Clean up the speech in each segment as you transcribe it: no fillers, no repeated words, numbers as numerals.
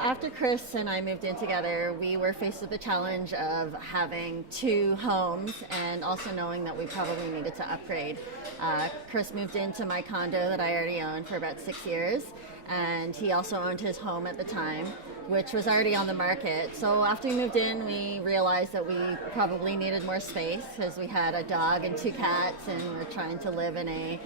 After Chris and I moved in together, we were faced with the challenge of having two homes and also knowing that we probably needed to upgrade. Chris moved into my condo that I already owned for about 6 years, and he also owned his home at the time, which was already on the market. So after we moved in, we realized that we probably needed more space because we had a dog and two cats, and we were trying to live in a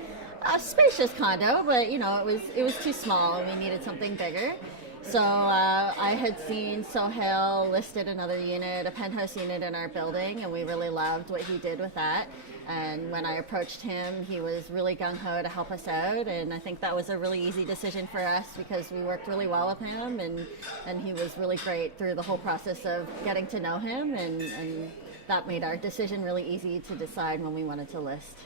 spacious condo, but it was too small and we needed something bigger. So I had seen Sohail listed another unit, a penthouse unit in our building, and we really loved what he did with that. And when I approached him, he was really gung-ho to help us out, and I think that was a really easy decision for us because we worked really well with him, and he was really great through the whole process of getting to know him, and that made our decision really easy to decide when we wanted to list.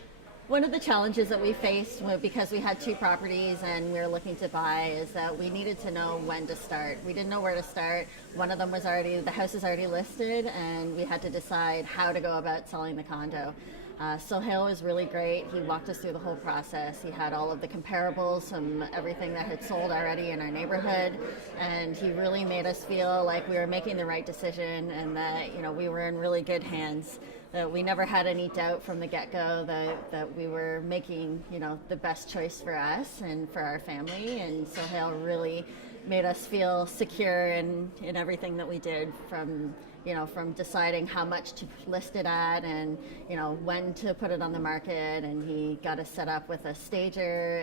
One of the challenges that we faced, because we had two properties and we were looking to buy, is that we needed to know when to start. We didn't know where to start. One of them was the house is already listed, and we had to decide how to go about selling the condo. Sohail was really great. He walked us through the whole process. He had all of the comparables from everything that had sold already in our neighborhood, and he really made us feel like we were making the right decision and that we were in really good hands. That we never had any doubt from the get-go that we were making the best choice for us and for our family. And Sohail really made us feel secure in everything that we did, from deciding how much to list it at and when to put it on the market. And he got us set up with a stager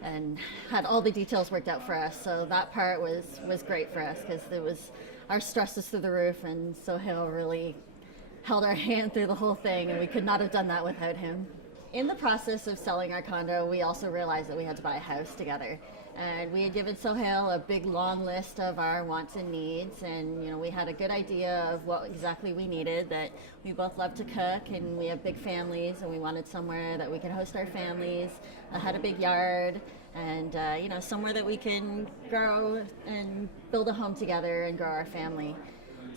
and had all the details worked out for us. So that part was great for us because our stress was through the roof, and Sohail really held our hand through the whole thing, and we could not have done that without him. In the process of selling our condo, we also realized that we had to buy a house together. And we had given Sohail a big long list of our wants and needs, and we had a good idea of what exactly we needed. That we both love to cook, and we have big families, and we wanted somewhere that we could host our families, had a big yard, and somewhere that we can grow and build a home together and grow our family.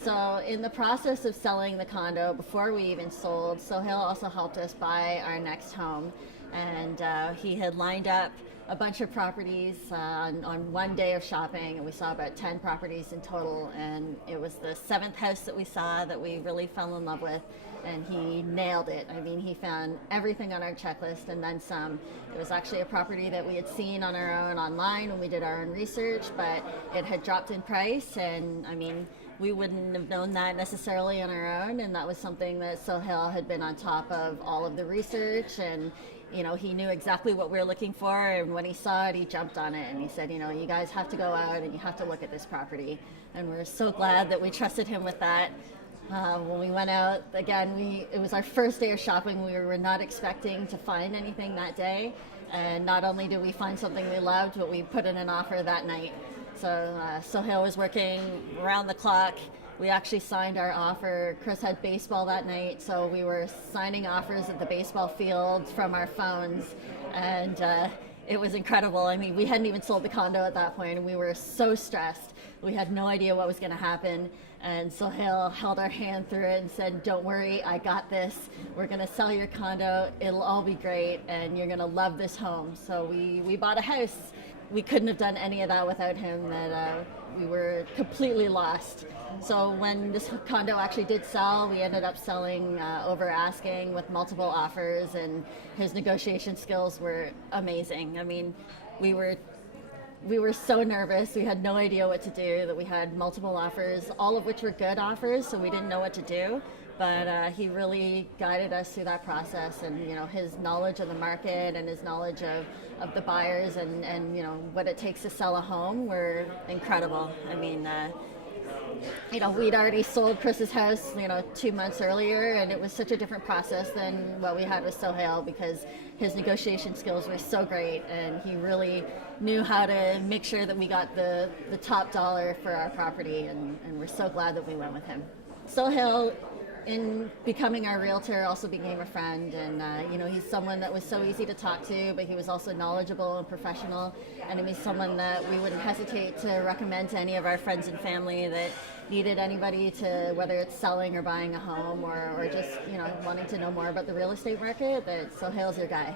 So in the process of selling the condo, before we even sold, Sohail also helped us buy our next home. And he had lined up a bunch of properties on one day of shopping, and we saw about 10 properties in total. And it was the seventh house that we saw that we really fell in love with, and he nailed it. I mean, he found everything on our checklist and then some. It was actually a property that we had seen on our own online when we did our own research, but it had dropped in price, and I mean, we wouldn't have known that necessarily on our own, and that was something that Sohail had been on top of all of the research, and he knew exactly what we were looking for, and when he saw it, he jumped on it, and he said, you guys have to go out and you have to look at this property. And we're so glad that we trusted him with that. When we went out, again, it was our first day of shopping. We were not expecting to find anything that day, and not only did we find something we loved, but we put in an offer that night. So Sohail was working around the clock. We actually signed our offer. Chris had baseball that night, so we were signing offers at the baseball field from our phones, and it was incredible. I mean, we hadn't even sold the condo at that point, and we were so stressed. We had no idea what was going to happen, and Sohail held our hand through it and said, "Don't worry, I got this. We're going to sell your condo. It'll all be great, and you're going to love this home." So we bought a house. We couldn't have done any of that without him. That we were completely lost. So when this condo actually did sell, we ended up selling over asking with multiple offers, and his negotiation skills were amazing. I mean, we were so nervous. We had no idea what to do, that we had multiple offers, all of which were good offers, so we didn't know what to do. But he really guided us through that process, and his knowledge of the market and his knowledge of the buyers and what it takes to sell a home were incredible. I mean, we'd already sold Chris's house 2 months earlier, and it was such a different process than what we had with Sohail because his negotiation skills were so great, and he really knew how to make sure that we got the top dollar for our property, and we're so glad that we went with him. Sohail, in becoming our realtor, also became a friend, and he's someone that was so easy to talk to, but he was also knowledgeable and professional, and he was someone that we wouldn't hesitate to recommend to any of our friends and family that needed anybody to, whether it's selling or buying a home or just wanting to know more about the real estate market, that Sohail's your guy.